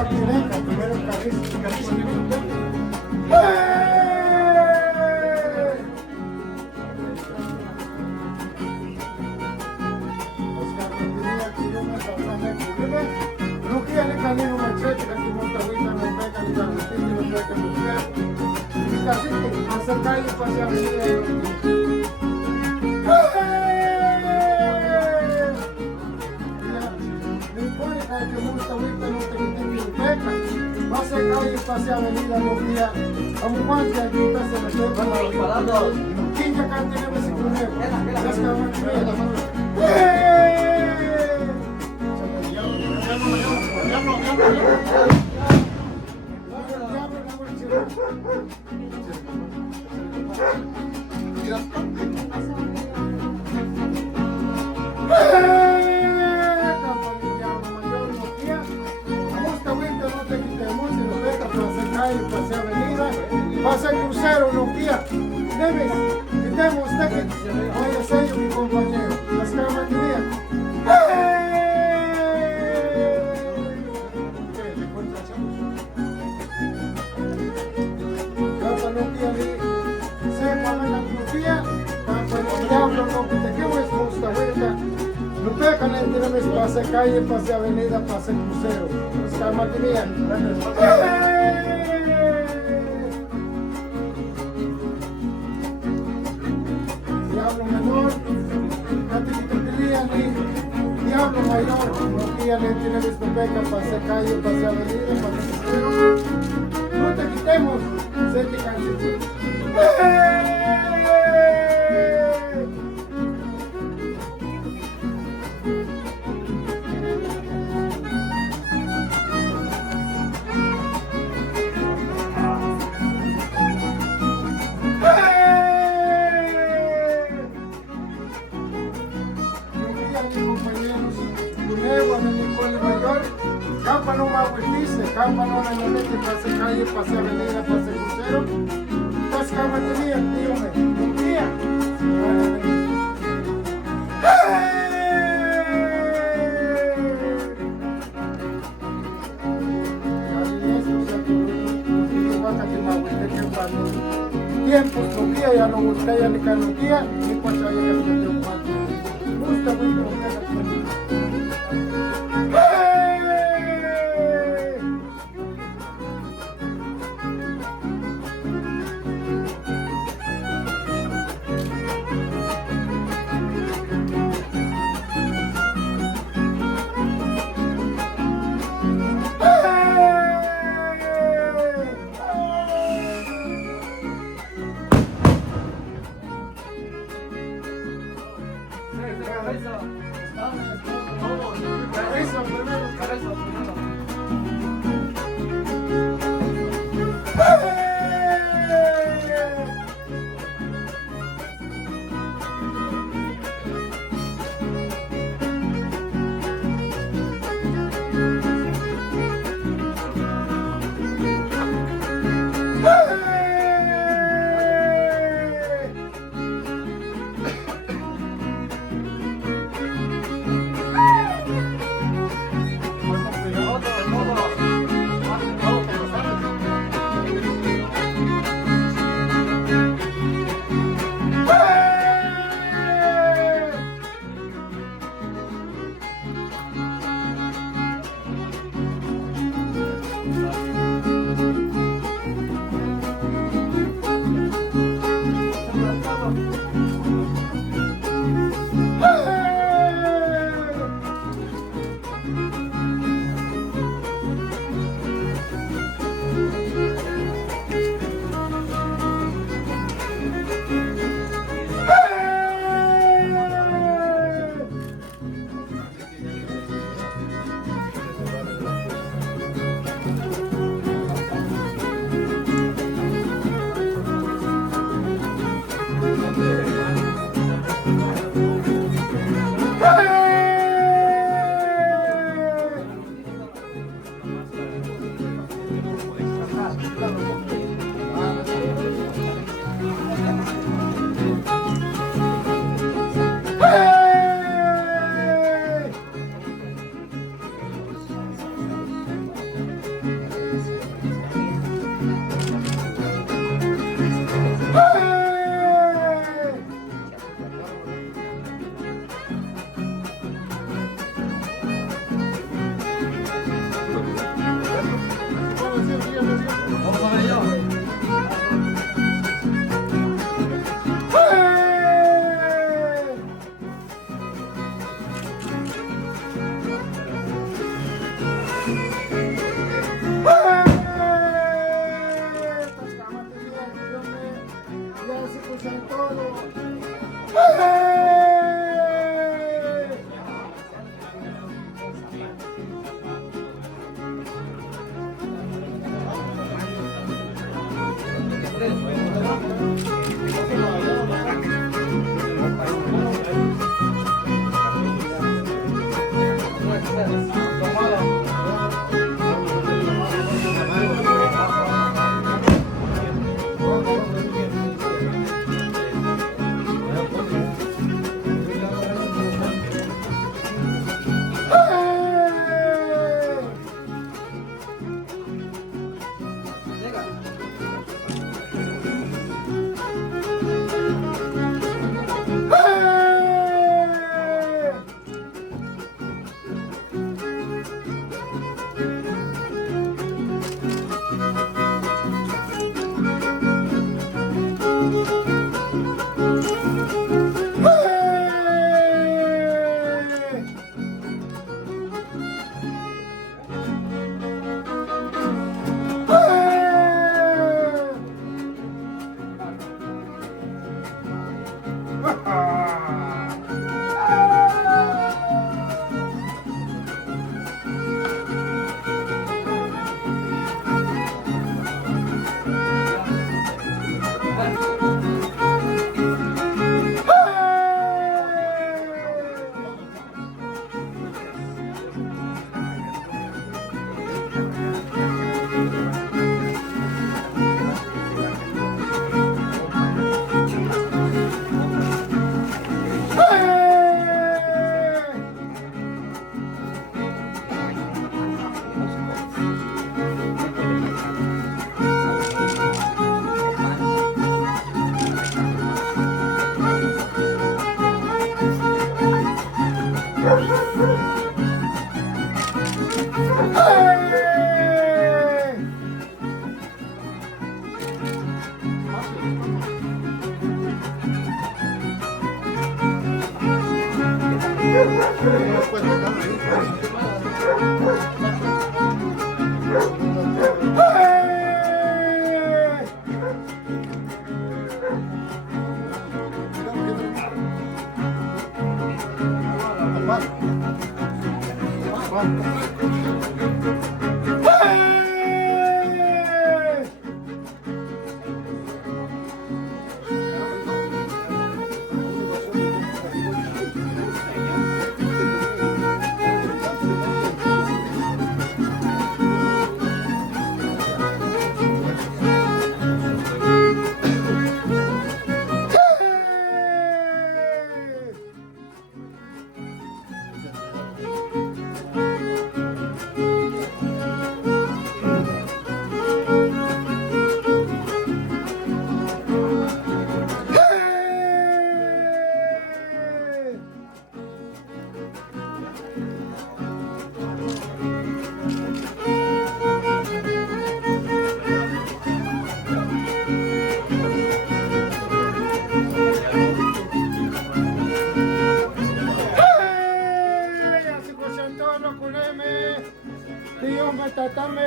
Martineca, primero Carrizo. Oscar Martineca, que yo me pasaba con Luquía le canino machete, que aquí monta huita, no pega, ni carretilla, no pega, Luquía. Y casi que hace calle, pase avenida. Que gusta ahorita no te quiten biblioteca. Pase calle, pase avenida, los días. Vamos guante, aquí está se me queda para los parados. Quinta cantina de Sicunevo. Las pase avenida, pase crucero, unos días, debes, quitemos tickets, oye sello mi compañero, las camas que días. Capa no quiere, sepa la crucía, capa no diablo, no que te quemes, gusta vuelta. No pecan en tienes pase calle, pase avenida, pase crucero, las camas que días. Diablo menor, diablo mayor, no guía le tiene discoteca, pase calle, pase avenida, pase crucero. No te quitemos, se te cansa. Campa no mahuetice, campa no la mete, pase calle, pase avenida, pase crucero. Las camas tenían, dígame, un día. Tiempos, no día, ya no busca, ya ni canutía, ni cuánto ya que se te un cuarto. Gusta mucho, no pega Eso.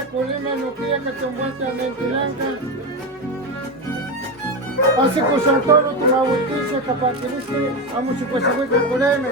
Tatame kulime nukia katumbuata mentiranga. Así que son todos tu mabuitice capatilisti amo si pues saber kulime.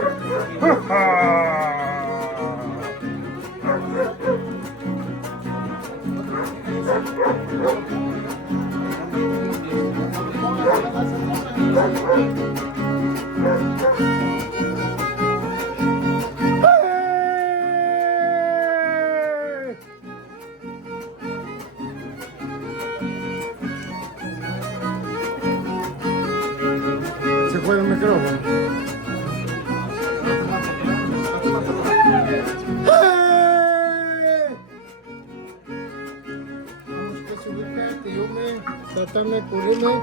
Se fue el micrófono. Vamos que subir Tiyume, Tatame kulime.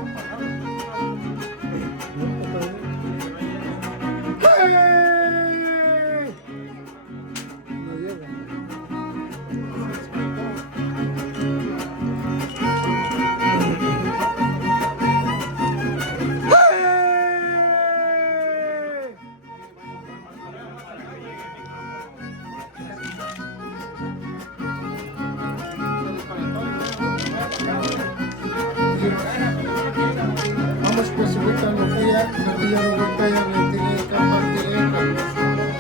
Vamos que subir Nukia, Nukia no voltea, mentiré, compartiré.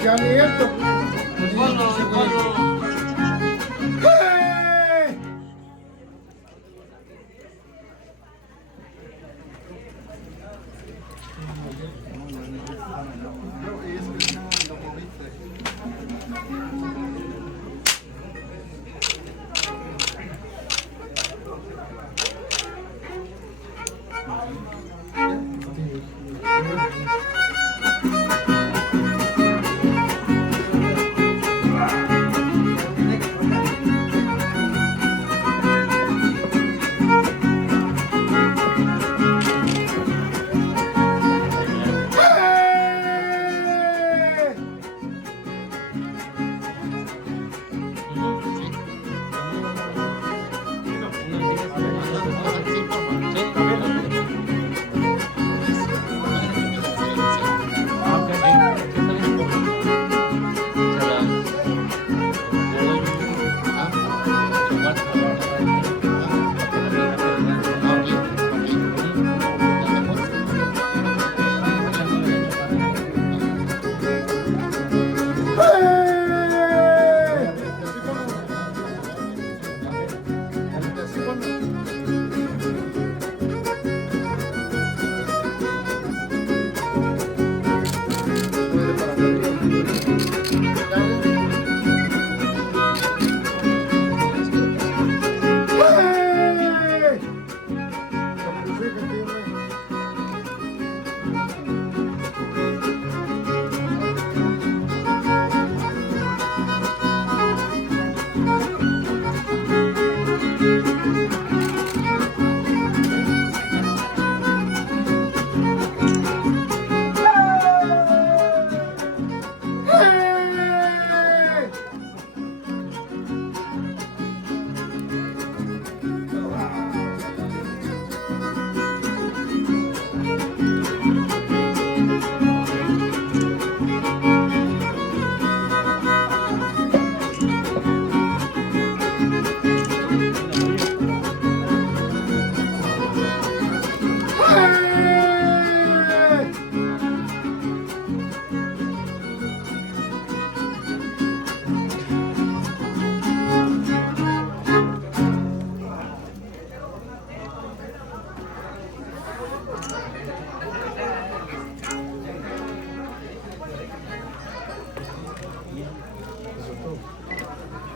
Ya ni esto.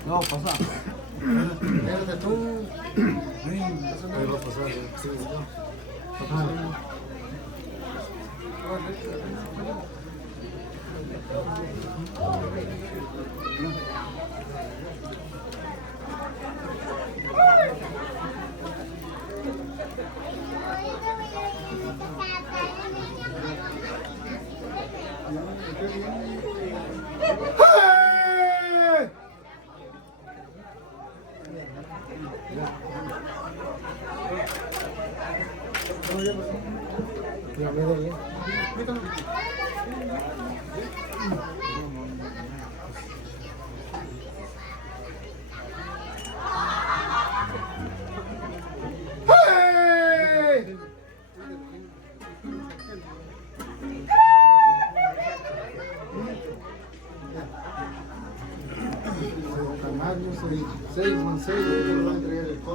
No, pasa. Espérate tú. Ahí va a pasar. Sí, no. Ya me doy.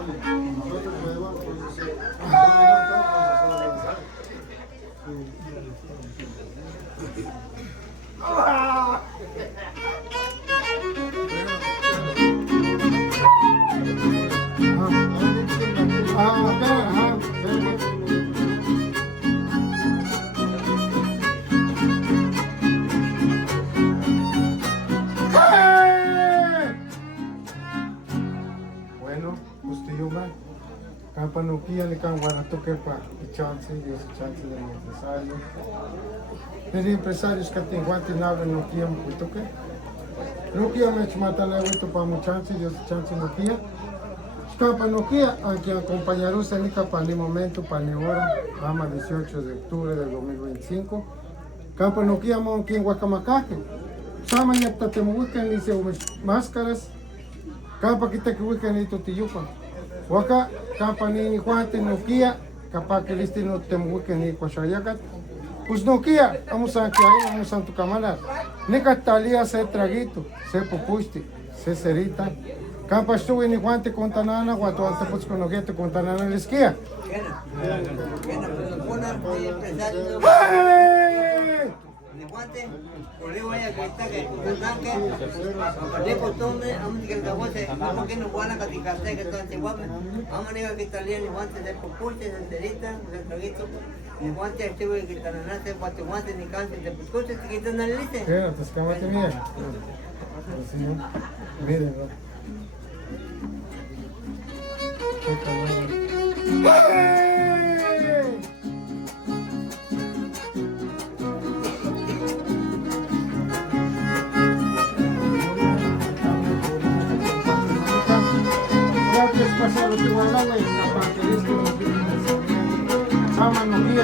Nosotros podemos producir. Bueno, usted yo más. Campa no quia ni can guanato que pa chance, Dios chance del empresario. Pero empresarios que tem guante nada no quia muito que. No quia me mata la vuelta para mu chance, Dios chance no quia. Campa no quia aquí acompañaros en para el momento para la hora, ama 18 de octubre del 2025. Campa no quia mon quien guacamacaque. Sama ya tatemuque ni se máscaras. Campa kita que wiki ni to tiyupa. Waka campa ni guante no quia, capaz que este no temuque ni cuachayacat. Pues no quia, vamos a que ahí vamos a tu cámara. Ni catalia se traguito, se popusti, se cerita. Campa estuve ni guante con tanana, guato ante pues con ojete con tanana en la esquía. Guante, por ahí voy a gritar que el tanque, le costumbre, vamos a que el cabote, vamos que no van a caticarte, que todo antiguamente, vamos a negar que talía ni guantes de popuche, de cerita, de traguito, ni guantes estuve que tananaste, guantes ni cáncer de popuche, te quitan el liste. Espérate, es que vamos a tener. Miren, ¿no? Qué calor. Pasado que guardaba en la parte de esto, sama no guía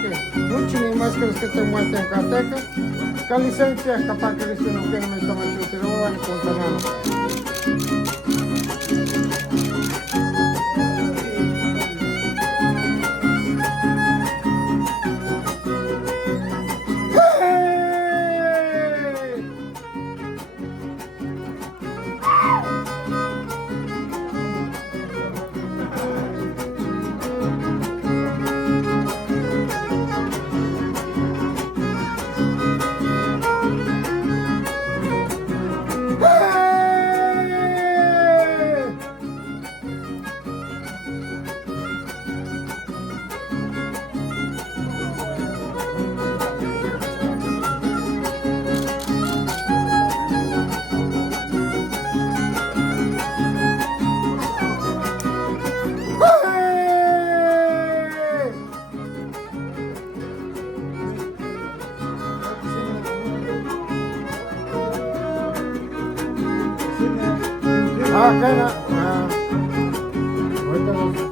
que mucho ni más que los que te muerten en Cateca, que licencia es capaz que esto no quiere me toma chute, no van a contar nada. Cara, ahorita los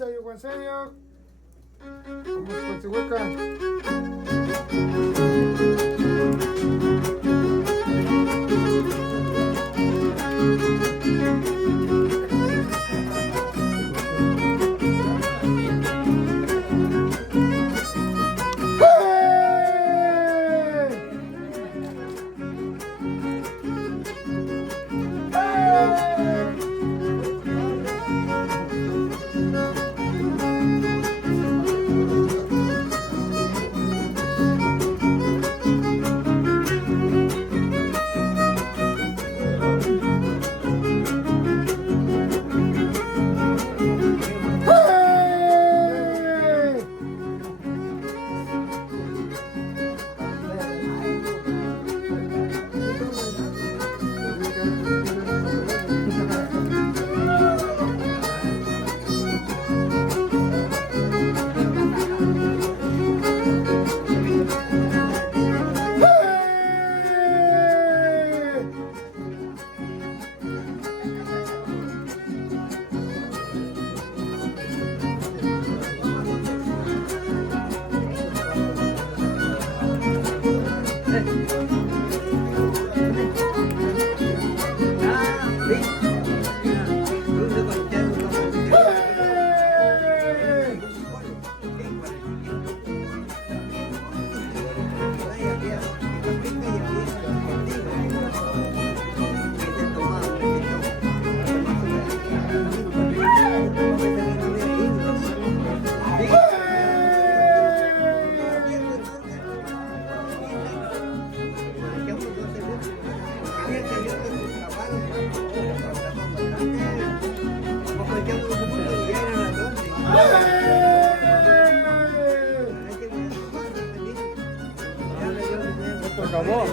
Sello con sello. Vamos con Chihuahua. Acabó.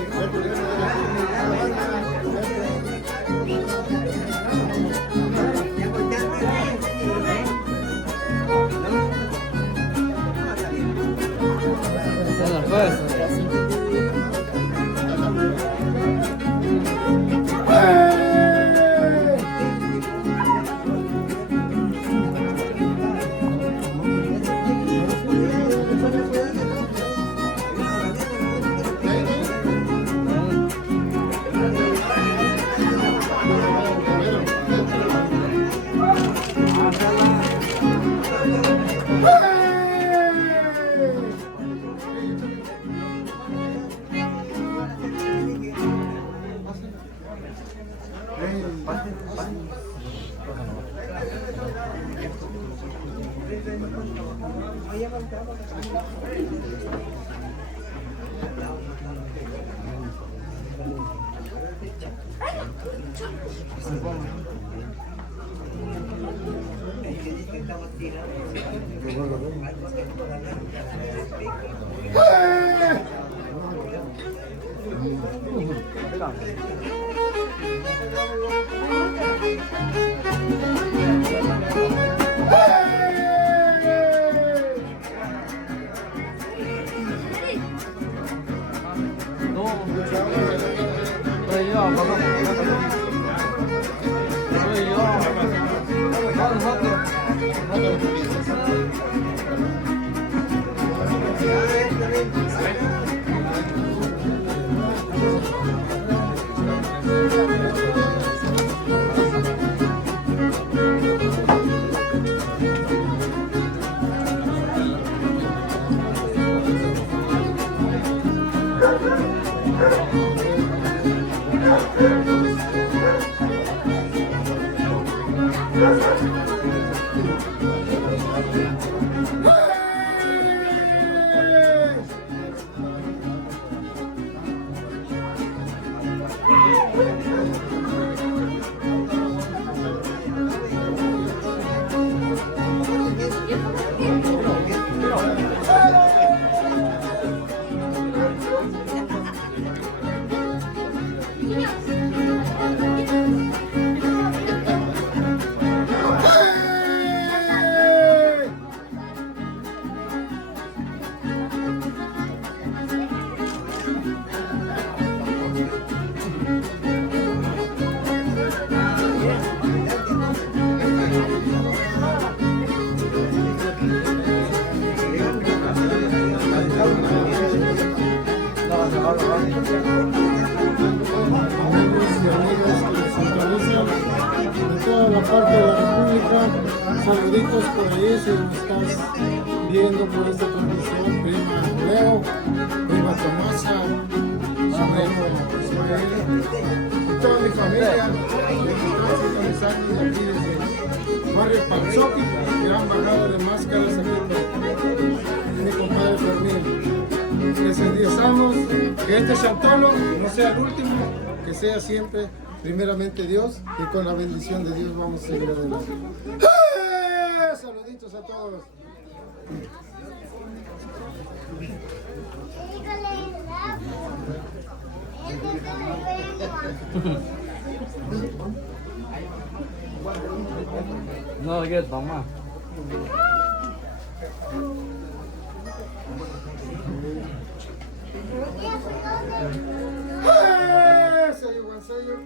saluditos por ahí si me estás viendo por esta transmisión, prima Leo, prima Tomasa, sobrino Ismael, y toda mi familia, de mis años de aquí desde Barrio Panzoqui, gran bajada de máscaras aquí, mi compadre Fermín. Les endiosamos que este chantolo no sea el último, que sea siempre primeramente Dios, y con la bendición de Dios vamos a seguir adelante. Saluditos a todos. No, get mamá. Sello, buen sello.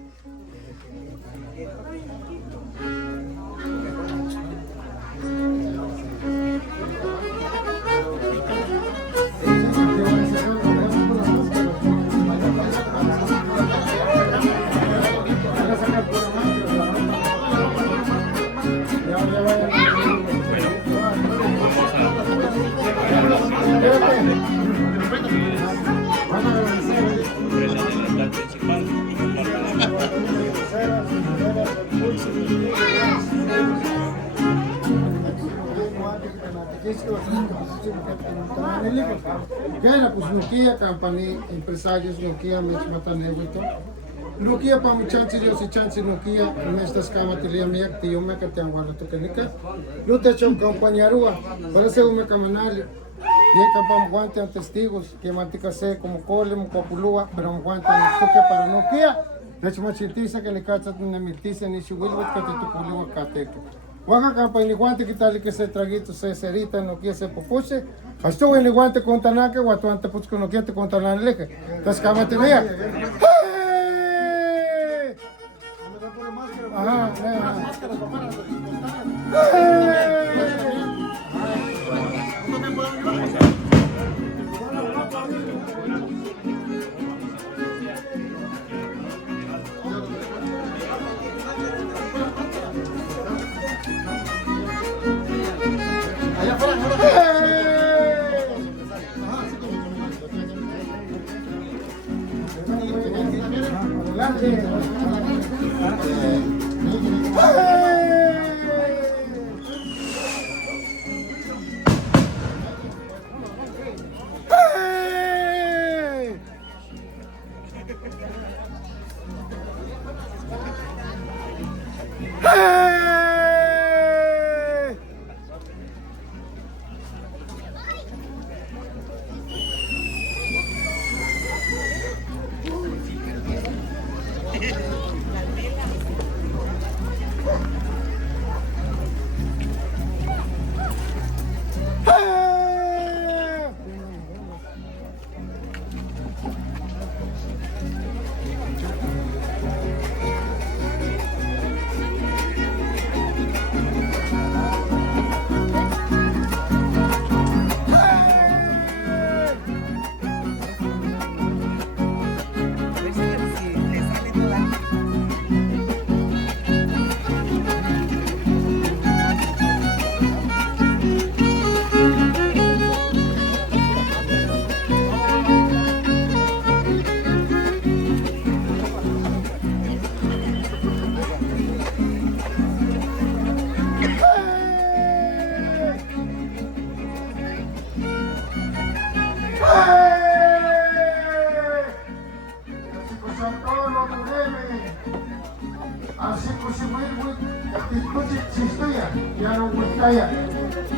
Gana pues nukia company empresarios nukia mes matanewito nukia pa mi chanci Dios y chanci nukia mes das kama tilia mi activo me que te aguardo to kenika luta chon compañarua parece un camanal y capam guante testigos que mantica se como colem copulua pero guante toque para nukia de hecho machitiza que le cacha una mitiza ni shubilwat que te tupulua kateto Waka campa ni guante que tal que se traguito se cerita no quiere se popuche hasta en el guante con tanake o tu ante puch no quiere con tananleke tas kama te vea ajá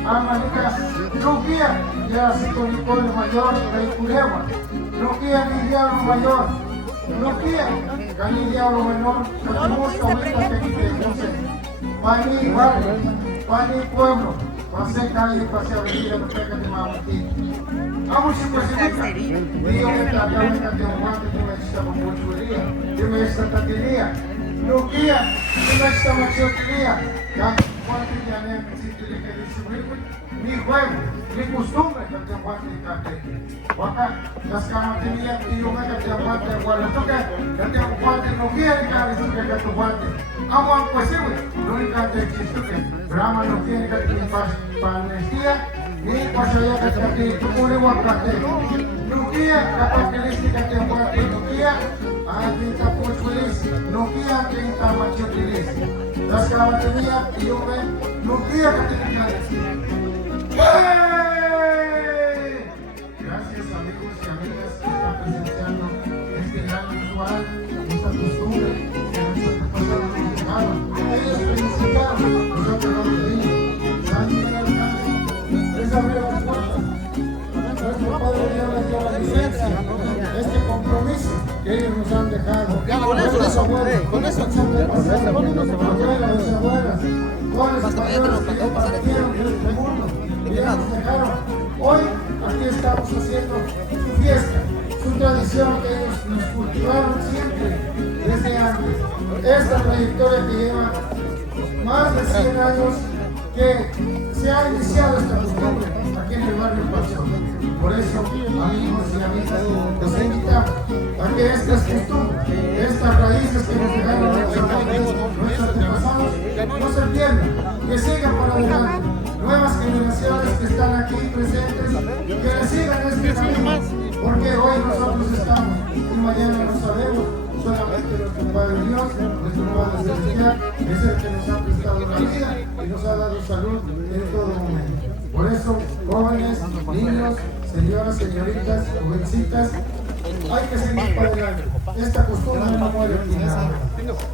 Amanica, Luquía, ya se comunicó el mayor del Culewa, Luquía ni diablo mayor, Luquía, ni diablo menor, Pani barrio, Pani pueblo, Pase calle, pase avenida, no pega de Mamuti. Vamos a presentar, Río de Tatahueca de Oaxaca, que me está con que me está tatilía, Luquía, que me está machotilía, ya, cuánto ya le mi juego. ni costumbre que te aguante y cate. Waka, las camas tenían y yo me que te aguante, igual, tú que te aguante, no quiere que hagas que te aguante. Amo pues sí, no le cante chiste que Brahma no quiere que te panesía, ni pasa ya que te tu pure guacate. Nukia, capaz que le que te aguante, Nukia, a ti te pues feliz, Nukia, que te macho feliz. Las camas tenían y yo me, Nukia que te gracias amigos y amigas que están presenciando este gran ritual, esta costumbre que nuestros antepasados nos dejaron. Ellos felicitaron, nosotros lo pedimos. Santo el alcalde, les abrió las puertas. Nuestro Padre Dios les dio la licencia, este compromiso que ellos nos han dejado. Con eso, con eso, abuelas, todas las españolas que compartieron este mundo. Hoy aquí estamos haciendo su fiesta, su tradición que ellos nos cultivaron siempre desde antes. Esta trayectoria que lleva más de 100 años que se ha iniciado esta costumbre aquí en el barrio Paso. Por eso, amigos y amigas, les invitamos a que estas costumbres, estas raíces que nos dejaron nuestros antepasados, no se pierdan, que sigan para adelante. Nuevas generaciones que están aquí presentes, que le sigan este camino, porque hoy nosotros estamos y mañana no sabemos, solamente nuestro Padre Dios, nuestro Padre Celestial, es el que nos ha prestado la vida y nos ha dado salud en todo momento. Por eso, jóvenes, niños, señoras, señoritas, jovencitas, hay que seguir para adelante. Esta costumbre no muere al final.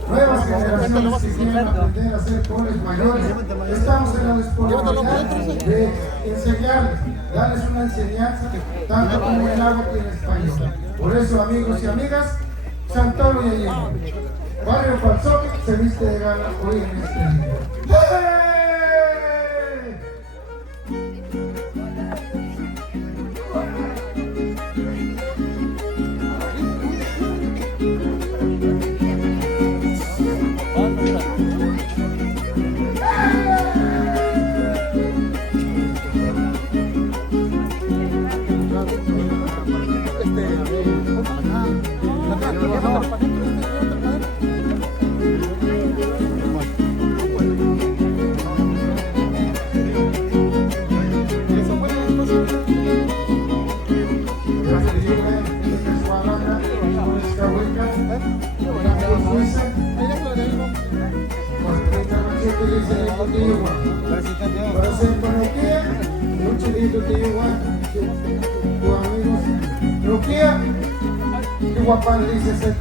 Nuevas generaciones que quieren aprender a ser pobres mayores, estamos en la disponibilidad de enseñarles, darles una enseñanza, tanto como en agua y en español. Por eso, amigos y amigas, Santoro y Allende, Barrio Palzoque se viste de gala hoy en este día. ¡Hey! Para ser panoquía, un chilito te igual, tu amigos, Ruquía, y guapán le dice Z.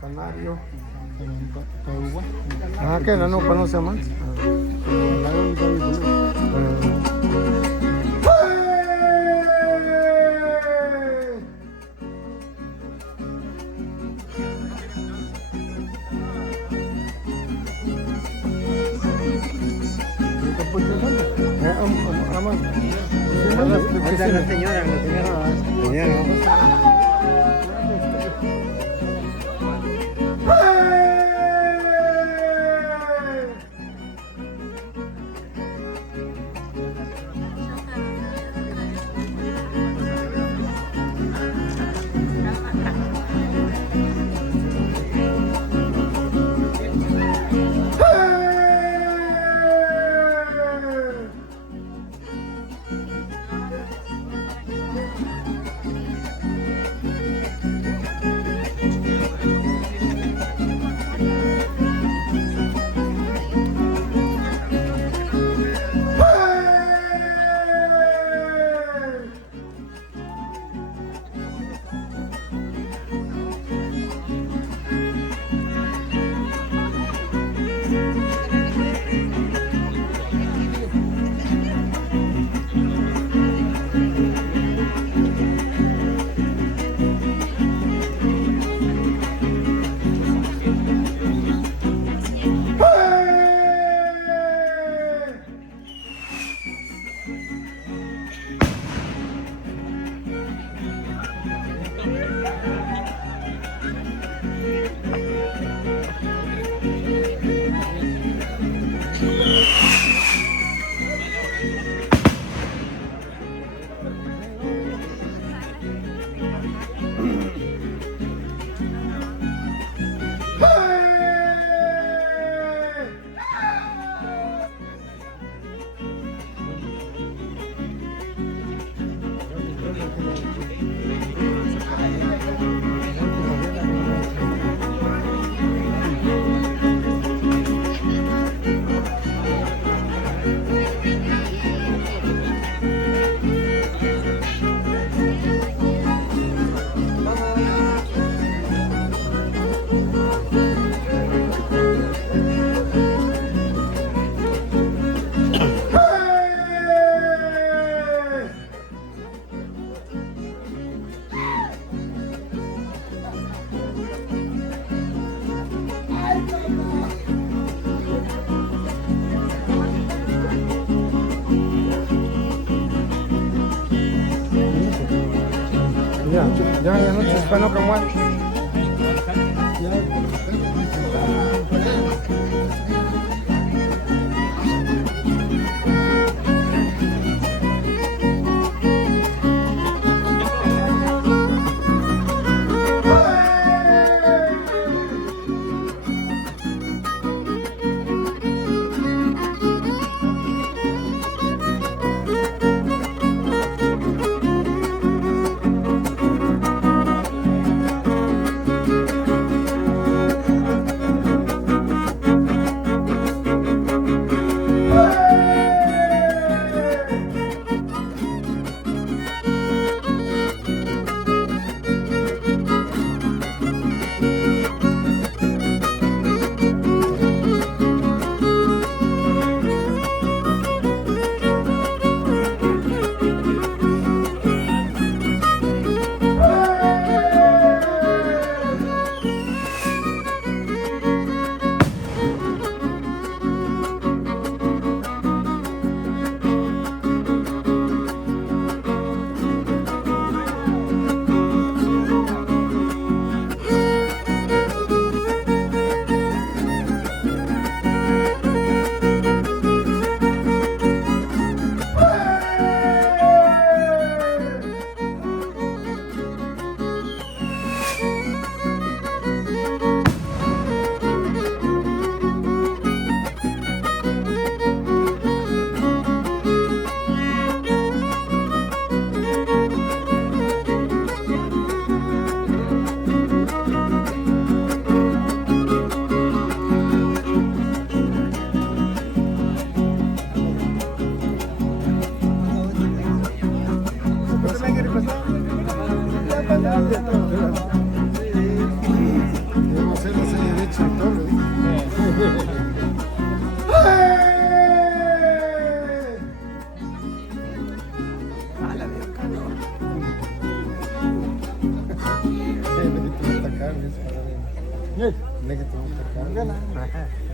Canario. Ah, que no conoce más. La señora. Ya no se espano como antes. Debemos hacer ese derecho y todo.